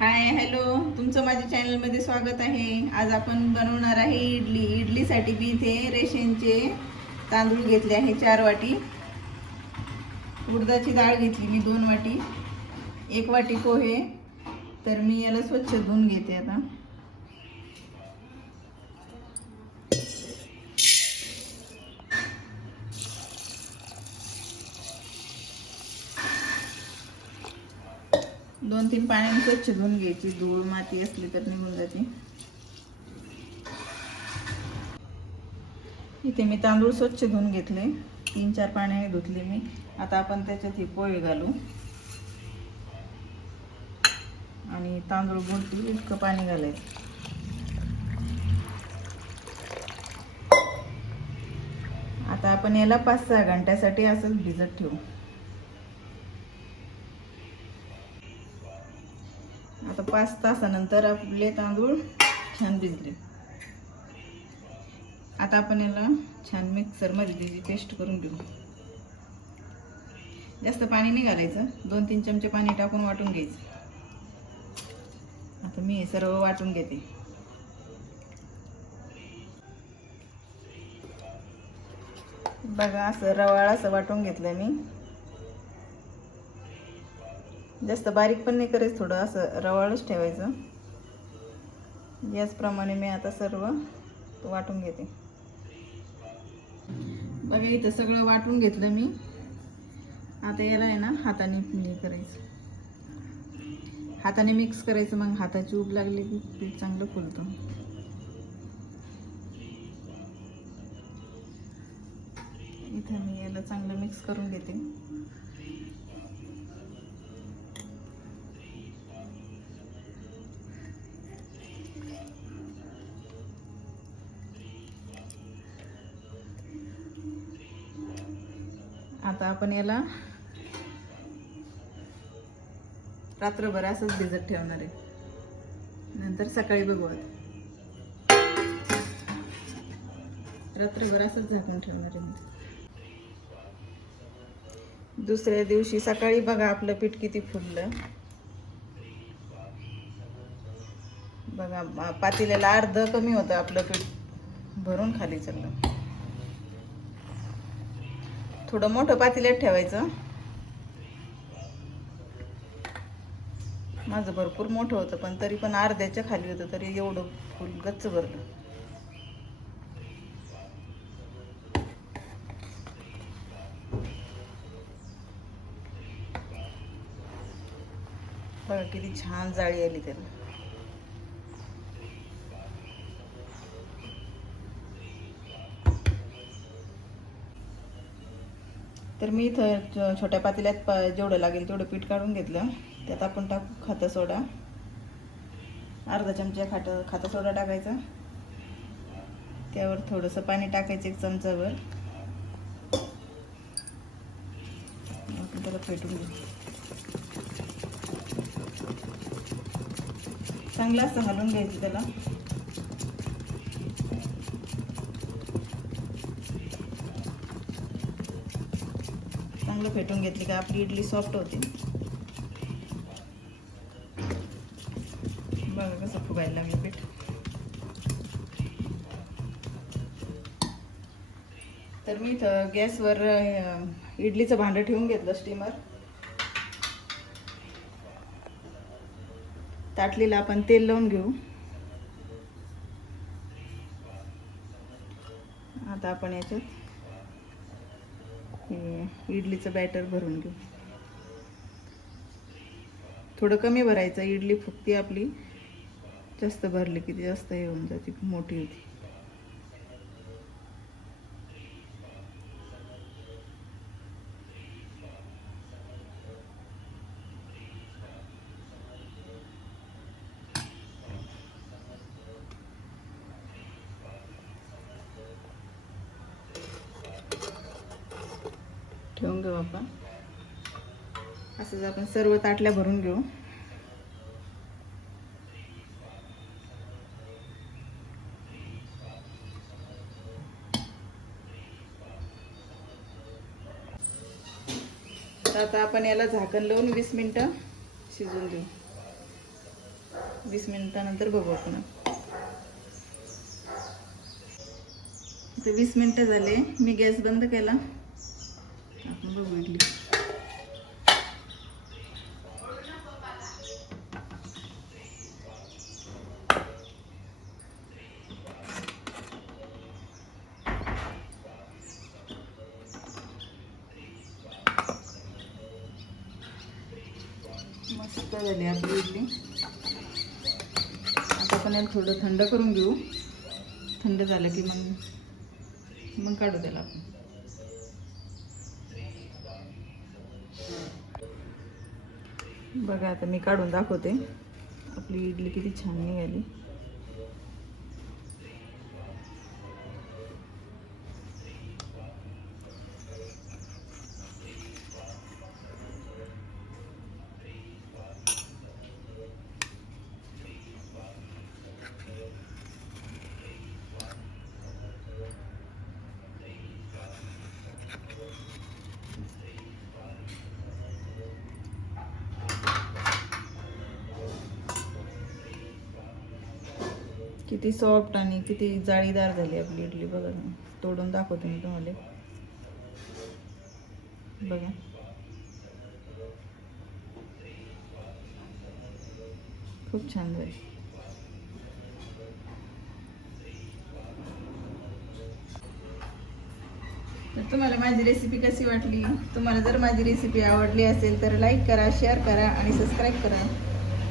Hi hello, तुमचं माझ्या चॅनलमध्ये स्वागत आहे. आज आपण बनवणार आहे इडली. इडलीसाठी मी इथे रेशनचे तांदूळ घेतले आहे 4 वाटी. उडदाची डाळ घेतली मी 2 वाटी. 1 वाटी पोहे. तर मी याला स्वच्छ धुवून घेते आता. दोन तीन पाण्याने स्वच्छ धुवून घ्यायची. धूळ माती असली तर निघून जाते. इथे मी तांदूळ स्वच्छ धुवून घेतले. 3-4 पाण्याने धुतले मी. आता आपण त्याच्यात हे पोहे घालू आणि तांदूळ बुडतील इतकं पाणी घालायचं. आता आपण याला 5-6 घंट्यासाठी असंच भिजत ठेवू. आता 5 तासानंतर आपले तांदूळ छान भिजले. आता आपण याला छान मिक्सरमध्ये त्याची पेस्ट करून घेऊ. जास्त पाणी नाही घालायचं. 2-3 चमचे पाणी टाकून वाटून घ्यायचं. आता मी हे सर्व वाटून घेते. बघा, असं रवाळ असं वाटून घेतलं मी. जास्त बारीक पण नाही करायचं, थोडं असं रवाळच ठेवायचं. याचप्रमाणे मी आता सर्व वाटून घेते. बघा, इथं सगळं वाटून घेतलं मी. आता याला आहे ना हाताने करायचं. हाताने मिक्स करायचं. मग हाताची ऊब लागली की पीठ चांगलं फुलतं. इथं मी याला चांगलं मिक्स करून घेते. आता आपण याला रात्रभर असंच भिजत ठेवणार आहे. नंतर सकाळी बघू. रात्रभर असंच झाकून ठेवणार आहे. दुसऱ्या दिवशी सकाळी बघा आपलं पीठ किती फुललं. बघा, पातेल्याला अर्ध कमी होतं आपलं पीठ, भरून खाली चाललं. थोडं मोठं पातेल्यात ठेवायचं. माझं भरपूर मोठं होतं, पण तरी पण अर्ध्याच्या खाली होतं, तरी एवढं फुल गच्च भरलं. बघा किती छान जाळी आली त्याला. तर मी इथं छोट्या पातेल्यात जेवढं लागेल तेवढं पीठ काढून घेतलं. त्यात आपण टाकू खातं सोडा. अर्धा चमचा खातं सोडा टाकायचा. त्यावर थोडंसं पाणी टाकायचं 1 चमचाभर. आपण त्याला फेटून घेऊ. चांगलं असं हलवून घ्यायचं त्याला. चांगलं फेटून घेतली का आपली इडली सॉफ्ट होते. बघा कसं फुगायला लागलं पीठ. तर मी इथं गॅसवर इडलीचं भांडं ठेवून घेतलं, स्टीमर. ताटलीला आपण तेल लावून घेऊ. आता आपण याच्यात इडलीचं बॅटर भरून घेऊ. थोडं कमी भरायचं, इडली फुगती आपली. जास्त भरली की जास्त हे होऊन जाते, मोठी होती. ठेवून घेऊ आपण. असंच आपण सर्व ताटल्या भरून घेऊ. आता आपण याला झाकण लावून 20 मिनिटं शिजून देऊ. 20 मिनिटानंतर बघू आपण. आता 20 मिनिटं झाले, मी गॅस बंद केला. आपण बघू इडली. मस्त झाली आपली इडली. आता आपण याला थोडं थंड करून घेऊ. थंड झालं की मग काढू त्याला आपण. बघा आता मी काढून दाखवते. आपली इडली किती छान निघाली. किती सॉफ्ट आणि किती जाळीदार झाली आपली इडली. बघा तोडून दाखवते मी तुम्हाला. बघा खूप छान झाली. तर तुम्हाला माझी रेसिपी कशी वाटली? तुम्हाला जर माझी रेसिपी आवडली असेल तर लाईक करा, शेअर करा आणि सबस्क्राईब करा.